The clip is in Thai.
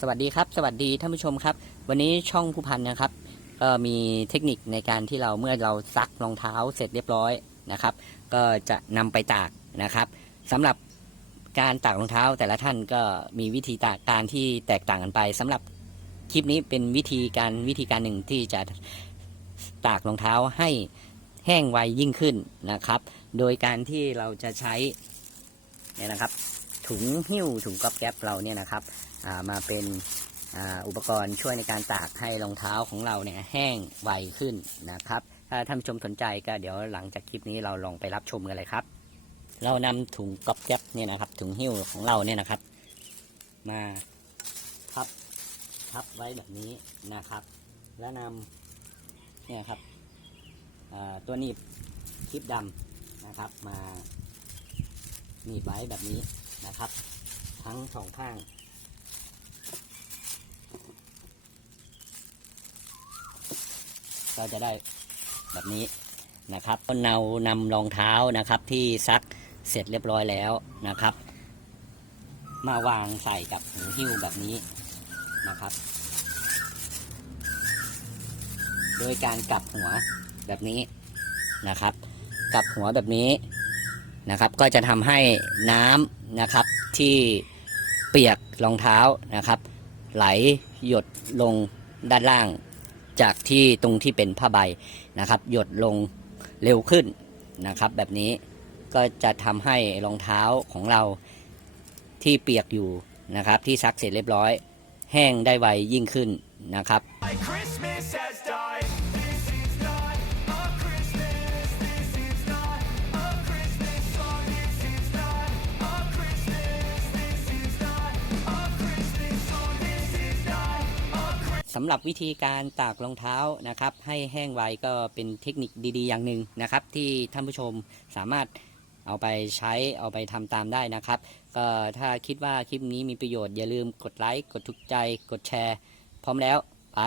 สวัสดีครับ สวัสดีท่านผู้ชมครับ วันนี้ช่องผู้พันนะครับก็มีเทคนิคในการที่เราเมื่อเราซักรองเท้าเสร็จเรียบร้อยนะครับ ก็จะนำไปตากนะครับสำหรับการตากรองเท้าแต่ละท่านก็มีวิธีตากการที่แตกต่างกันไปสำหรับคลิปนี้เป็นวิธีการวิธีการหนึ่งที่จะตากรองเท้าให้แห้งไวยิ่งขึ้นนะครับ โดยการที่เราจะใช้เนี่ยนะครับ ถุงหิ้วถุงก๊อบแก๊ปเราเนี่ยนะครับามาเป็นอ,อุปกรณ์ช่วยในการตากให้รองเท้าของเราเนี่ยแห้งไวขึ้นนะครับถ้าท่านชมสนใจก็เดี๋ยวหลังจากคลิปนี้เราลองไปรับชมกันเลยครับ เรานำถุงก๊อบแก๊ปเนี่ยนะครับ ถุงหิ้วของเราเนี่ยนะครับ มาทับทับไว้แบบนี้นะครับ แล้วนำเนี่ยครับตัวหนีบคลิปดำนะครับ มาหนีบไว้แบบนี้ นะครับ ทั้งสองข้าง ก็จะได้แบบนี้นะครับเรานำรองเท้านะครับที่ซักเสร็จเรียบร้อยแล้วนะครับ มาวางใส่กับหูหิ้วแบบนี้นะครับ โดยการกลับหัวแบบนี้นะครับ กลับหัวแบบนี้นะครับ ก็จะทำให้น้ำ นะครับ ที่เปียกรองเท้านะครับ ไหลหยดลงด้านล่าง จากที่ตรงที่เป็นผ้าใบนะครับ หยดลงเร็วขึ้นนะครับ แบบนี้ก็จะทำให้รองเท้าของเราที่เปียกอยู่นะครับ ที่ซักเสร็จเรียบร้อย แห้งได้ไวยิ่งขึ้นนะครับ สำหรับวิธีการตากรองเท้านะครับ ให้แห้งไวก็เป็นเทคนิคดี ๆ อย่างหนึ่งนะครับ ที่ท่านผู้ชมสามารถเอาไปใช้เอาไปทำตามได้นะครับ ก็ถ้าคิดว่าคลิปนี้มีประโยชน์อย่าลืมกดไลค์กดถูกใจกดแชร์ พร้อมแล้วไป